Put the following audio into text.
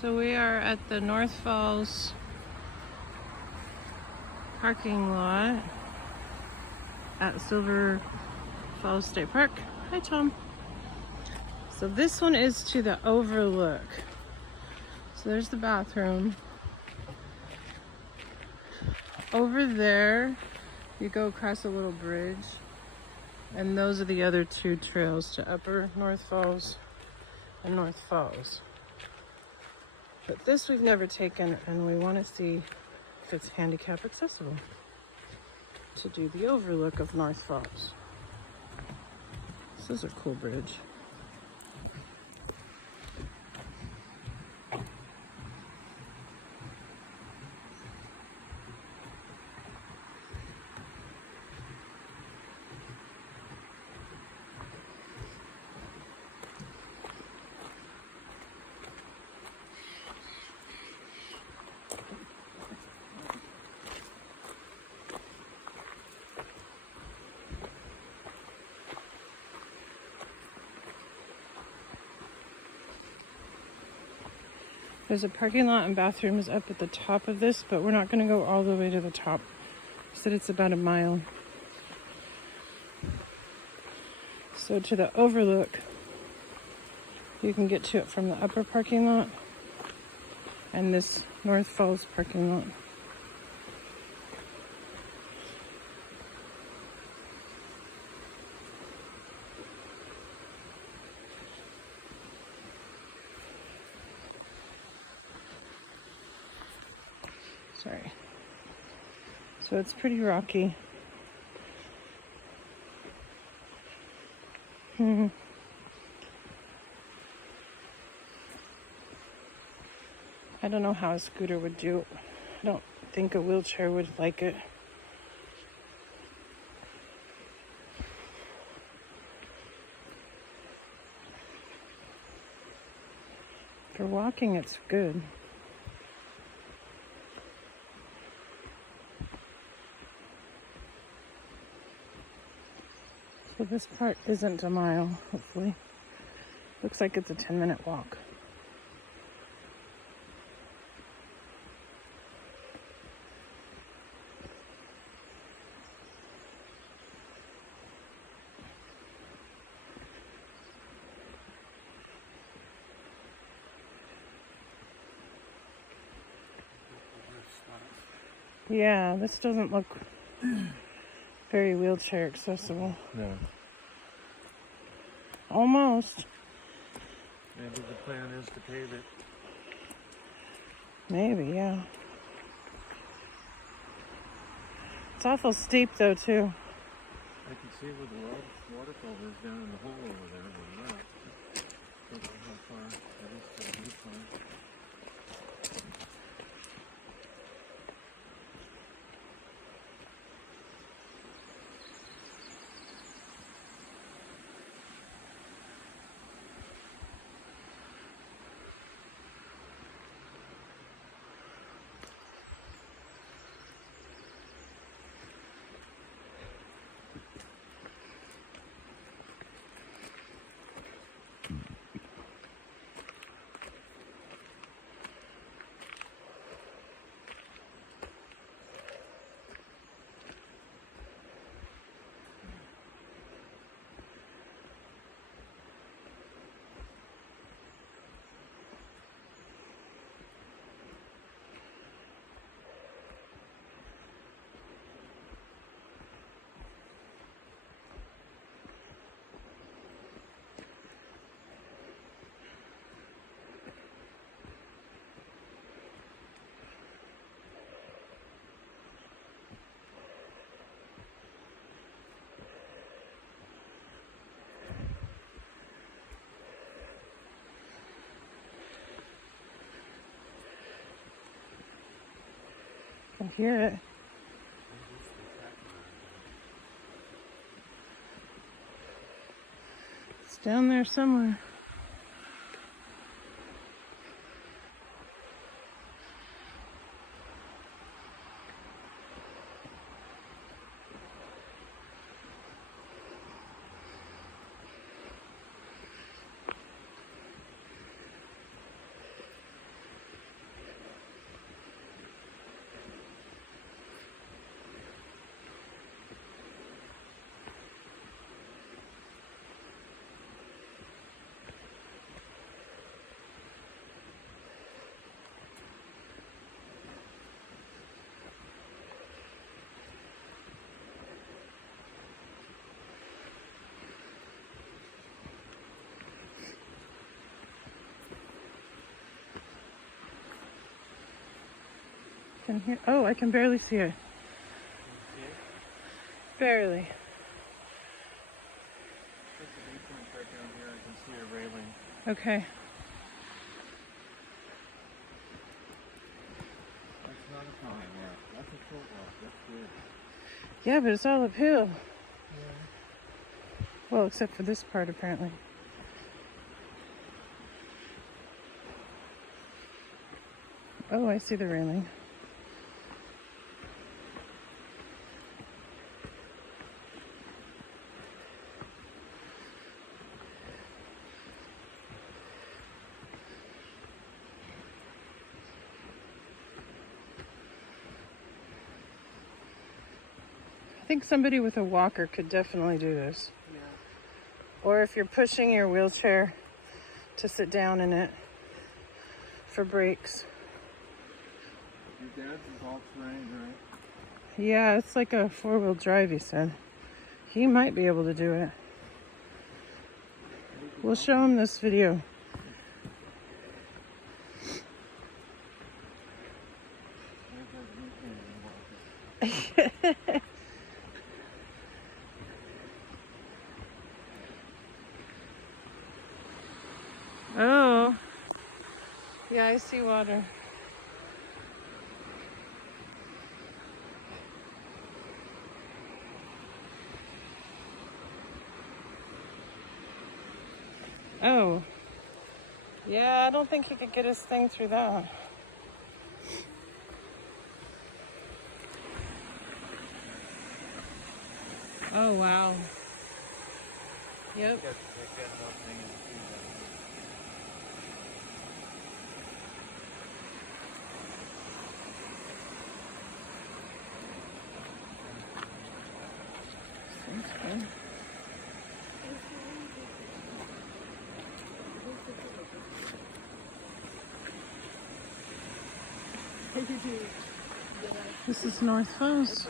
So we are at the North Falls parking lot at Silver Falls State Park. Hi, Tom. So this one is to the overlook. So there's the bathroom. Over there, you go across a little bridge, and those are the other two trails to Upper North Falls and North Falls. But this we've never taken, and we want to see if it's handicap accessible to do the overlook of North Falls. This is a cool bridge. There's a parking lot and bathrooms up at the top of this, but we're not going to go all the way to the top. Said it's about a mile. So to the overlook, you can get to it from the upper parking lot and this North Falls parking lot. Sorry. So it's pretty rocky. I don't know how a scooter would do. I don't think a wheelchair would like it. For walking, it's good. So this part isn't a mile, hopefully. Looks like it's a 10-minute walk. Yeah, this doesn't look very wheelchair accessible. No. Almost. Maybe the plan is to pave it. Maybe, yeah. It's awful steep though, too. I can see where the waterfall is down in the hole over there, but not. Don't know how far that is to the viewpoint. I can hear it. It's down there somewhere. Can hear. Oh, I can barely see it. See it? Barely. There's a viewpoint right down here. I can see a railing. Okay. That's not a fine walk. That's a short walk. That's good. Yeah, but it's all uphill. Yeah. Well, except for this part, apparently. Oh, I see the railing. I think somebody with a walker could definitely do this. Yeah. Or if you're pushing your wheelchair to sit down in it for breaks. Your dad's is all terrain, right? Yeah, it's like a 4-wheel drive, he said. He might be able to do it. We'll show him this video. Oh. Yeah, I see water. Oh. Yeah, I don't think he could get his thing through that. Oh, wow. Yep. Seems good. This is North Falls.